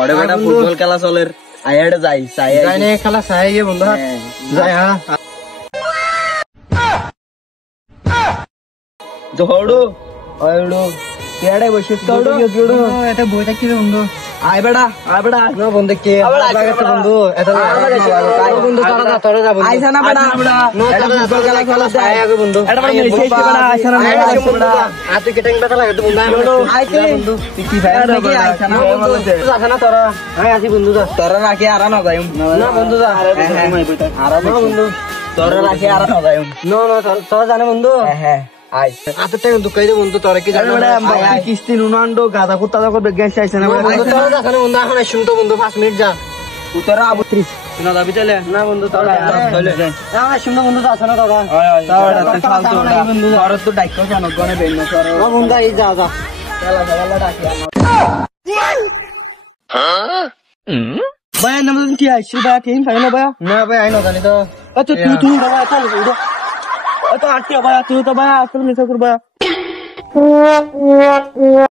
ওরে বেটা ফুটবল খেলা চলের আয়াড়ে যাই যাই খেলা চাই গিয়ে বন্ধু যাই হ্যাঁ দৌড়ো ওড়ো পেড়ে বসে দৌড়ো এটা বই থাকি বন্ধু আয় বেটা না বন্ধু কে লাগাছে বন্ধু এটা বন্ধু তোরা যা বন্ধু আইসা না বেটা এটা ফুটবল খেলা খেলা চাই আগে বন্ধু এটা মানে শেষ বেটা আইসা না বেটা আতে কেটেং বেটা লাগে বন্ধু আইছে বন্ধু কি ভাই নাকি আইসা না বন্ধু যাস না তোরা হ্যাঁ আসি বন্ধু যা তোরা রাখি আর না যাই না বন্ধু যা আর বন্ধু তোরা রাখি আর না যাই না তোরা জানে বন্ধু হ্যাঁ আই আতে টাকা দুকাই দে বন্ধু তোরা কি জানো কিস্তি নুনান্ডো গাদা কুত্তা দা করবে গ্যাস আইছে না বন্ধু তোরা যাস না বন্ধু এখন শুনতো বন্ধু 5 মিনিট যা উতরা 32 শোনা দাবি চলে না বন্ধু তোরা না শুনতো বন্ধু যাস না তোরা বন্ধু আর তো ডাইকো জানো গনে বেন না তোরা বন্ধু এই যা যা খেলা ডাকি ভাই নাম কি আইছি ভাই কেন ফাইন ভাই না ভাই আই না জানি তো আচ্ছা তুই বাবা চল তো আটকে ভাই তুই তো ভাই আসলে মিস করবা